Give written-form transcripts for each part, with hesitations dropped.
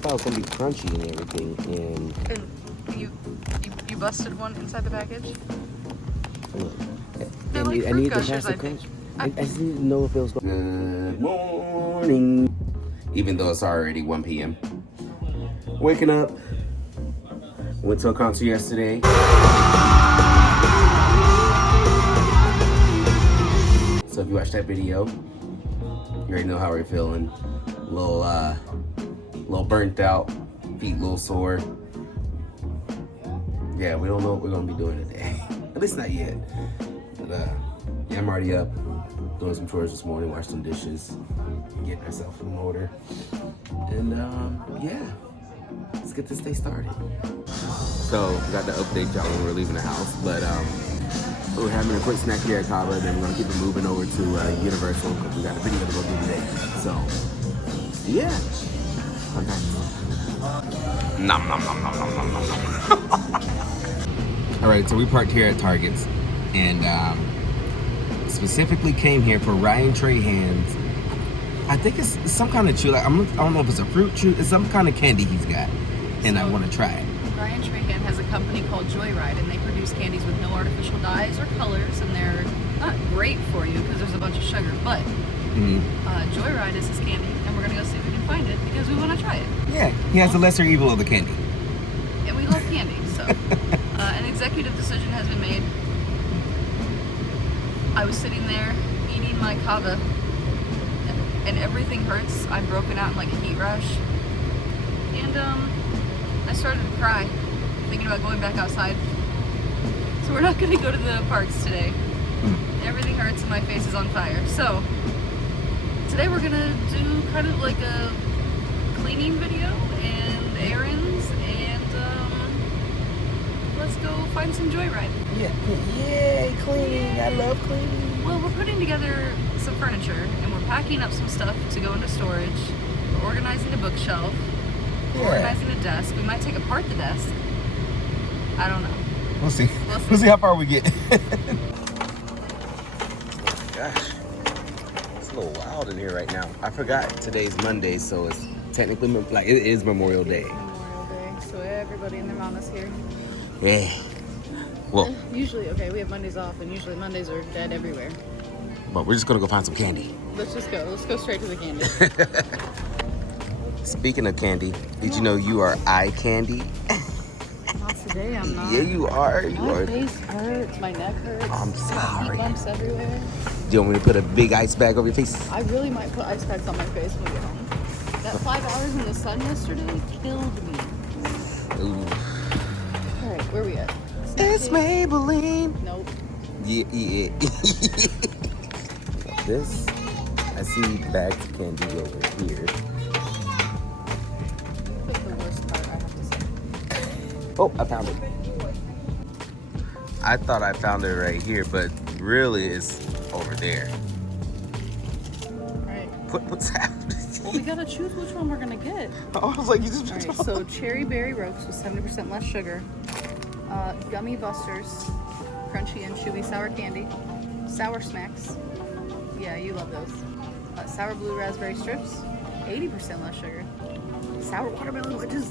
thought it was gonna be crunchy and everything, And you busted one inside the package? look, They're like I fruit need to gushers, pass the I think. crunch. I just need to know if it was going. Good morning. Even though it's already 1 p.m. Waking up. Went to a concert yesterday. So if you watched that video, you already know how we're feeling. A little burnt out, feet a little sore. Yeah, we don't know what we're gonna be doing today. At least not yet. But yeah, I'm already up, doing some chores this morning, washed some dishes, getting myself in order. And yeah, let's get this day started. So we got to update y'all when we're leaving the house, but we're having a quick snack here at Cava, then we're gonna keep it moving over to Universal because we got a video to go do today. So yeah. Okay. Nom nom nom nom nom nom nom nom. All right, so we parked here at Target's, and specifically came here for Ryan Trahan's. I think it's some kind of chew. Like I don't know if it's a fruit chew. It's some kind of candy he's got, and I want to try it. Ryan Trahan has a company called JOYRIDE, and they produce candies with no artificial dyes or colors, and they're not great for you because there's a bunch of sugar, but JOYRIDE is his candy, and we're gonna go see if we can find it because we want to try it. Yeah, he has the lesser evil of the candy. And we love candy, so an executive decision has been made. I was sitting there eating my kava, and everything hurts. I'm broken out in like a heat rush, and I started to cry, thinking about going back outside. So we're not going to go to the parks today. Everything hurts and my face is on fire. So today we're going to do kind of like a cleaning video and errands, and let's go find some JOYRIDE. Yeah, yay, cleaning. I love cleaning. Well, we're putting together some furniture, and we're packing up some stuff to go into storage. We're organizing a bookshelf. We're organizing a desk. We might take apart the desk. I don't know. We'll see. We'll see how far we get. Gosh, it's a little wild in here right now. I forgot today's Monday, so it's technically like it is Memorial Day. Memorial Day, so everybody and their mama's here. Yeah. Well, Usually, okay, we have Mondays off, and usually Mondays are dead everywhere. but we're just gonna go find some candy. Let's just go. Let's go straight to the candy. Speaking of candy, did you know you are eye candy? Not today, I'm not. Yeah, you are. My face hurts. My neck hurts. I'm I sorry. got heat bumps everywhere. Do you want me to put a big ice bag over your face? I really might put ice packs on my face when we get home. That 5 hours in the sun yesterday killed me. Ooh. All right, where are we at? It's Maybelline. Nope. Yeah. This, I see bags of candy over here. That's the worst part, I have to say. Oh, I found it. I thought I found it right here, but really it's over there. All right. What's happening? Well, we gotta choose which one we're gonna get. I was like, you just. All right, so cherry berry ropes with 70% less sugar, gummy busters, crunchy and chewy sour candy, sour smacks. Yeah, you love those. Sour blue raspberry strips, 80% less sugar, sour watermelon wedges,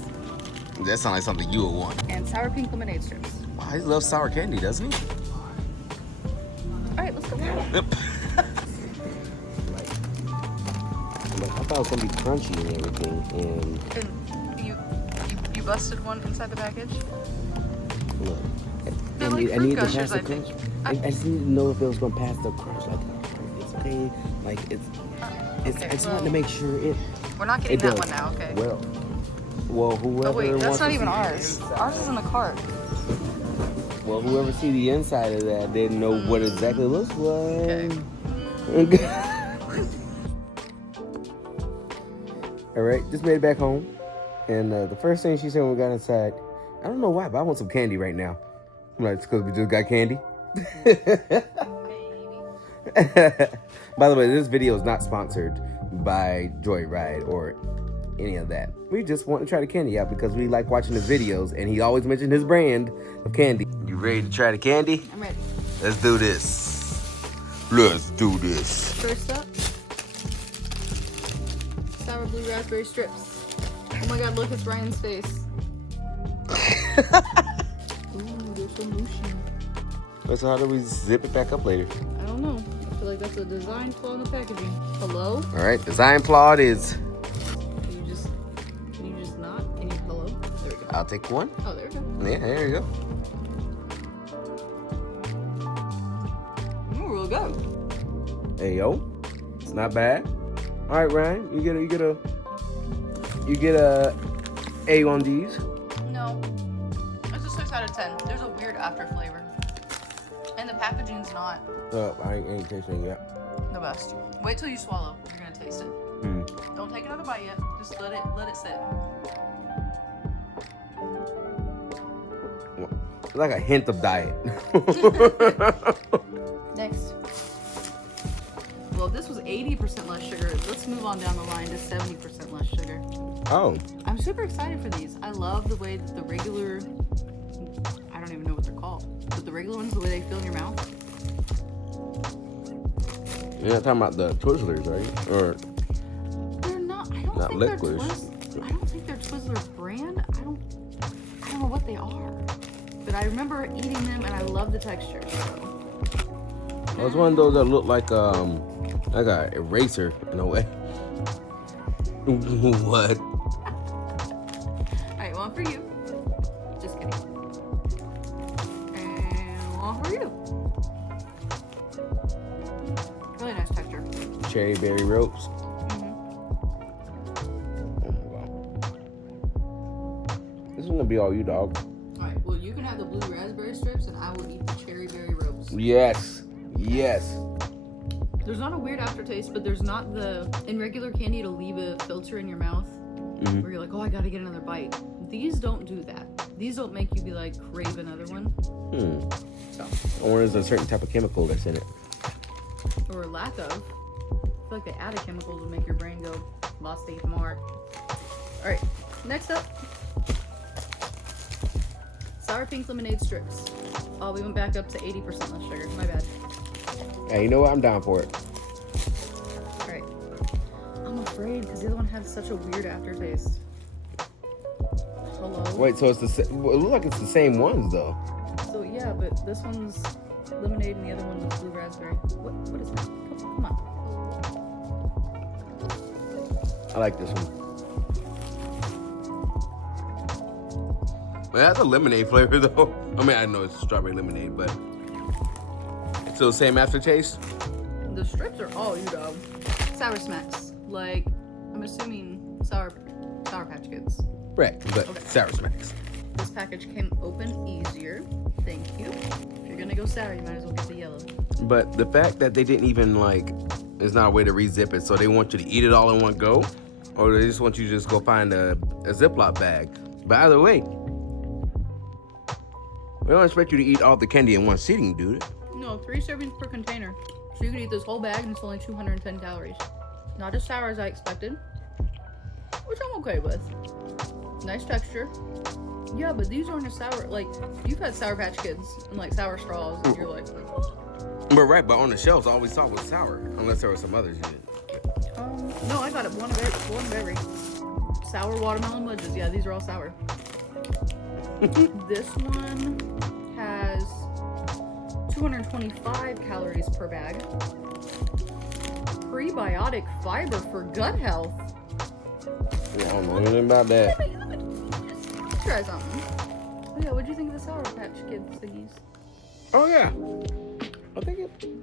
That sounds like something you would want. and sour pink lemonade strips. Wow, he loves sour candy, doesn't he? All right, let's go. Yep. I thought it was gonna be crunchy and everything, And you busted one inside the package? look, They're I like need fruit to pass gushers, the I think. crunch. I just need to know if it was gonna pass the crunch. Like, it's okay. Like Okay, I just well, wanted to make sure it. We're not getting It that does. one now, okay? Well, whoever. Oh wait, wants that's not to even see ours. Ours is in the cart. Well, whoever see the inside of that didn't know what exactly it looks like. Okay. All right, just made it back home, and the first thing she said when we got inside, I don't know why, but I want some candy right now. I'm like, it's because we just got candy. By the way, this video is not sponsored by JOYRIDE or any of that. We just want to try the candy out because we like watching the videos, and he always mentioned his brand of candy. You ready to try the candy? I'm ready. Let's do this. Let's do this. First up, sour blue raspberry strips. Oh my god, look, it's Ryan's face. Ooh, there's some lotion. So how do we zip it back up later? I don't know. I feel like that's a design flaw in the packaging. Hello? All right, design flaw it is. Can you just not? Can you, hello? There we go. I'll take one. Oh, there we go. Yeah, there you go. Real good. Hey yo, it's not bad. All right, Ryan, you get a A on these. No, it's a 6 out of 10. There's a weird after flavor, and the packaging's not I ain't tasting it yet. the best. Wait till you swallow. You're gonna taste it. Don't take another bite yet. Just let it sit. It's like a hint of diet. Next. Well, this was 80% less sugar. Let's move on down the line to 70% less sugar. Oh. I'm super excited for these. I love the way that the regular, I don't even know what they're called, but the regular ones, the way they feel in your mouth. You're not talking about the Twizzlers, right? Or They're not, I don't not think liquids. I don't think they're Twizzler brand. I don't know what they are. But I remember eating them and I love the texture. So. It was one of those that looked like a eraser in a way. What? Alright, one for you. Just kidding. And one for you. Really nice texture. Cherry berry ropes. Mm-hmm. Oh my god. This is gonna be all you, dog. Alright, well you can have the blue raspberry strips and I will eat the cherry berry ropes. Yes. Yes. There's not a weird aftertaste, but there's not in regular candy it'll leave a filter in your mouth where you're like, oh, I gotta get another bite. These don't do that. These don't make you be like, crave another one. So. Or there's a certain type of chemical that's in it. Or lack of. I feel like they added chemicals to make your brain go, lost the mark. Alright, next up. Sour pink lemonade strips. Oh, we went back up to 80% less sugar. My bad. Hey, you know what? I'm down for it. Alright. I'm afraid because the other one had such a weird aftertaste. Hello? Wait, so it's it looks like it's the same ones though. So yeah, but this one's lemonade and the other one was blue raspberry. What is that? Come on. I like this one. It has a lemonade flavor though. I mean, I know it's strawberry lemonade, but it's still the same aftertaste. The strips are all you dog. Sour Smacks. Like, I'm assuming Sour Patch Kids. Right, but Okay. Sour Smacks. This package came open easier. Thank you. If you're gonna go sour, you might as well get the yellow. But the fact that they didn't even there's not a way to re-zip it, so they want you to eat it all in one go, or they just want you to just go find a Ziploc bag. But either way, we don't expect you to eat all the candy in one sitting, dude. No, 3 servings per container. So you can eat this whole bag and it's only 210 calories. Not as sour as I expected, which I'm okay with. Nice texture. Yeah, but these aren't as sour. Like, you've had Sour Patch Kids and like sour straws, and you're like, But but on the shelves, I always thought was sour, unless there were some others in it. no, I got it one of every. Sour watermelon wedges. Yeah, these are all sour. This one has 225 calories per bag. Prebiotic fiber for gut health. I don't know anything about that. Let me just try something. Oh yeah, what'd you think of the Sour Patch Kids thingies? Oh yeah, I think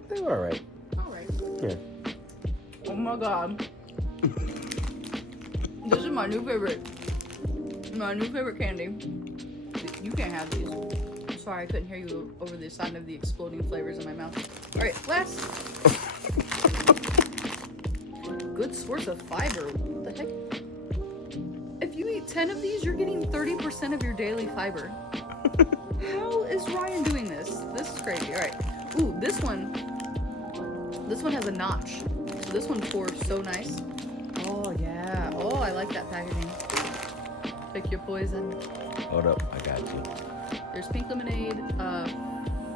they were alright. Alright. Yeah. Oh my god. This is my new favorite. My new favorite candy. You can't have these. I'm sorry, I couldn't hear you over the sound of the exploding flavors in my mouth. Alright, last. Good source of fiber. What the heck? If you eat 10 of these, you're getting 30% of your daily fiber. How is Ryan doing this? This is crazy. Alright. Ooh, this one has a notch. So this one pours so nice. Oh yeah. Oh, I like that packaging. Pick your poison. Hold up, I got you. There's pink lemonade,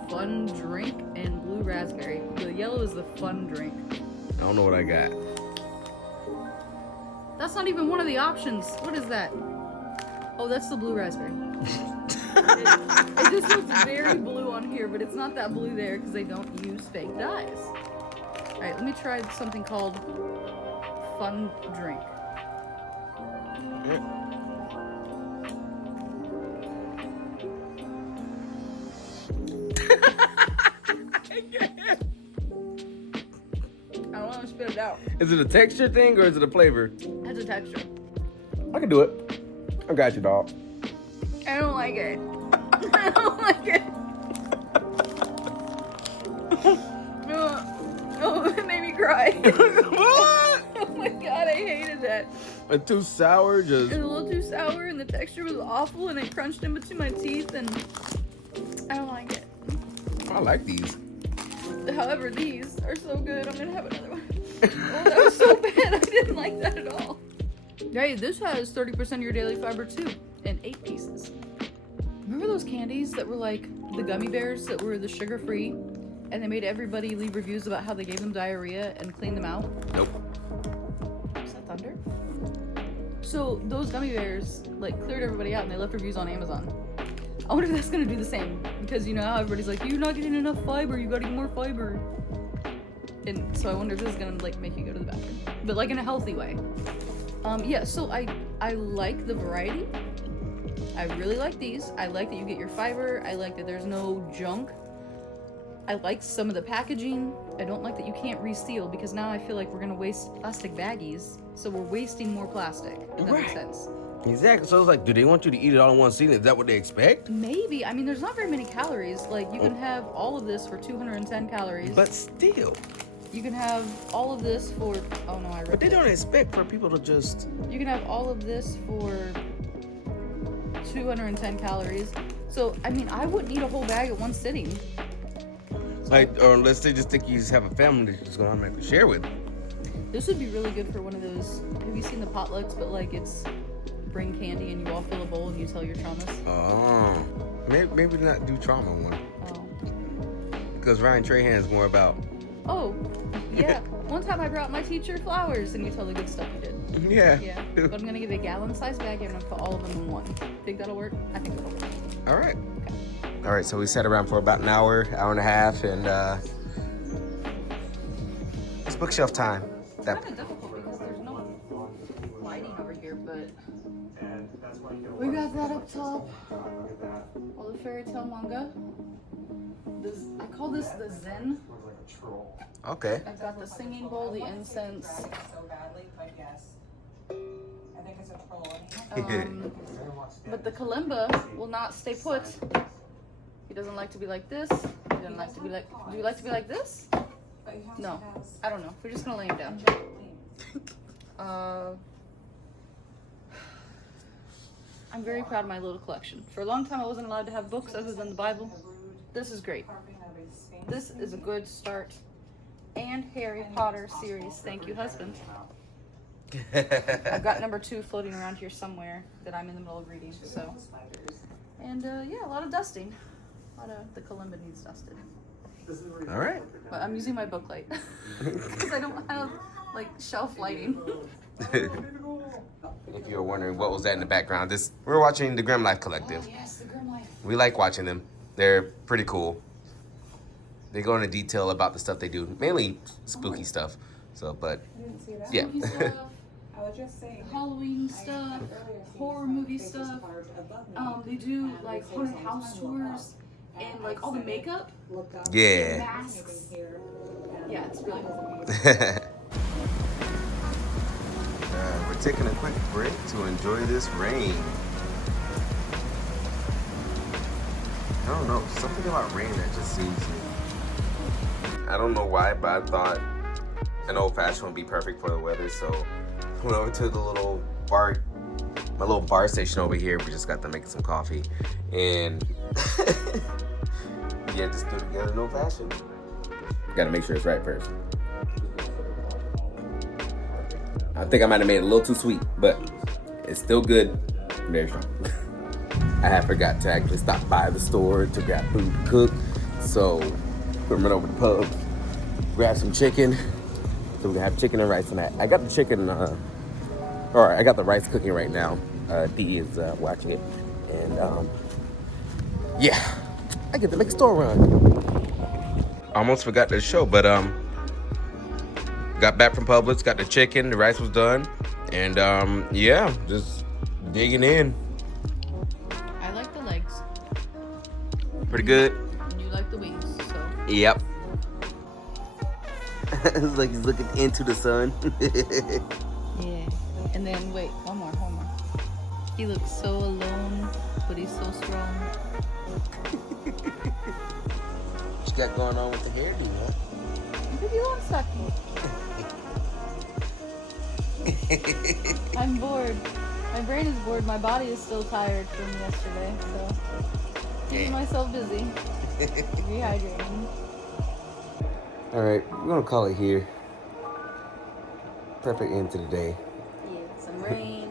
fun drink, and blue raspberry. The yellow is the fun drink. I don't know what I got. That's not even one of the options. What is that? Oh, that's the blue raspberry. It just looks very blue on here, but it's not that blue there because they don't use fake dyes. All right, let me try something called Fun Drink. I don't want to spit it out. Is it a texture thing or is it a flavor? It's a texture. I can do it. I got you, dog. I don't like it. I don't like it. Oh, it made me cry. What? Oh my god, I hated that. It's too sour, just. It was a little too sour and the texture was awful and it crunched in between my teeth and I don't like it. I like these. However, these are so good. I'm gonna have another one. Oh, that was so bad. I didn't like that at all. Hey, this has 30% of your daily fiber too, in 8 pieces. Remember those candies that were like the gummy bears that were the sugar-free? And they made everybody leave reviews about how they gave them diarrhea and cleaned them out? Nope. Is that thunder? So those gummy bears like cleared everybody out and they left reviews on Amazon. I wonder if that's gonna do the same. Because you know how everybody's like, you're not getting enough fiber, you gotta get more fiber. And so I wonder if this is gonna like make you go to the bathroom. But like in a healthy way. Yeah, so I like the variety. I really like these. I like that you get your fiber. I like that there's no junk. I like some of the packaging. I don't like that you can't reseal because now I feel like we're gonna waste plastic baggies. So we're wasting more plastic, if that makes sense. Exactly. So it's like, do they want you to eat it all in one sitting? Is that what they expect? Maybe. I mean, there's not very many calories. Like, you can have all of this for 210 calories. But still. You can have all of this for... Oh, no, I read But they that. don't expect for people to just... You can have all of this for 210 calories. So, I mean, I wouldn't eat a whole bag at one sitting. Like, or unless they just think you just have a family that you're just going to automatically share with. This would be really good for one of those... Have you seen the potlucks? But, like, it's... Bring candy and you all fill a bowl and you tell your traumas. Oh. Maybe not do trauma one. Oh. Because Ryan Trahan is more about... Oh, yeah. One time I brought my teacher flowers and you tell the good stuff you did. Yeah. Yeah. But I'm going to give you a gallon-sized bag and I'm going to put all of them in one. Think that'll work? I think it'll work. All right. Okay. All right, so we sat around for about an hour and a half, and it's bookshelf time. It's kind of difficult because there's no lighting over here, but we got that up top. All the fairy tale manga. I call this the Zen. Okay. I've got the singing bowl, the incense. But the kalimba will not stay put. He doesn't like to be like this. He doesn't like to be like... Do you like to be like this? No. I don't know. We're just going to lay him down. I'm very proud of my little collection. For a long time, I wasn't allowed to have books other than the Bible. This is great. This is a good start. And Harry Potter series. Thank you, husband. I've got number 2 floating around here somewhere that I'm in the middle of reading. So, and yeah, a lot of dusting. A lot of the kalimba needs dusted. All right. But I'm using my book light because I don't have like shelf lighting. If you were wondering what was that in the background, we're watching the Grim Life Collective. Oh, yes, the Grim Life. We like watching them. They're pretty cool. They go into detail about the stuff they do, mainly spooky stuff. So, but yeah. Spooky stuff, Halloween stuff, horror movie stuff. They do like haunted house tours and like all the makeup. Yeah. Masks. Yeah, it's really cool. We're taking a quick break to enjoy this rain. I don't know, something about rain that just soothes me. I don't know why, but I thought an old fashioned would be perfect for the weather, so I went over to the little bar, my little bar station over here. We just got to make some coffee, and yeah, just do it together in old fashioned. Got to make sure it's right first. I think I might have made it a little too sweet, but it's still good. Very strong. I had forgot to actually stop by the store to grab food to cook, so we went over to the pub, grab some chicken. So we're gonna have chicken and rice tonight. I got the chicken All right, I got the rice cooking right now. Dee is watching it, and yeah, I get to make a store run. Almost forgot to show, but got back from Publix, got the chicken, the rice was done, and yeah, just digging in. I like the legs. Pretty good. And you like the wings, so. Yep. It's like he's looking into the sun. Yeah. And then wait, one more. He looks so alone, but he's so strong. What you got going on with the hairdo, huh? Maybe I'm sucking. I'm bored. My brain is bored. My body is still tired from yesterday, so keeping myself busy. Rehydrating. All right, we're gonna call it here. Perfect end to the day. Yeah, some rain.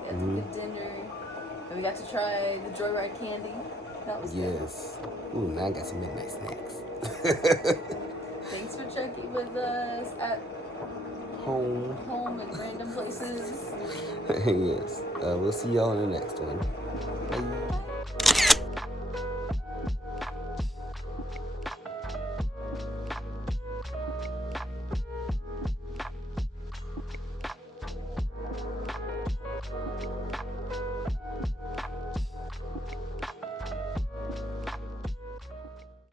We had some good dinner. And we got to try the JOYRIDE candy. That was good. Yes. Ooh, now I got some midnight snacks. Thanks for checking with us at Home and random places. Yes. We'll see y'all in the next one. Bye.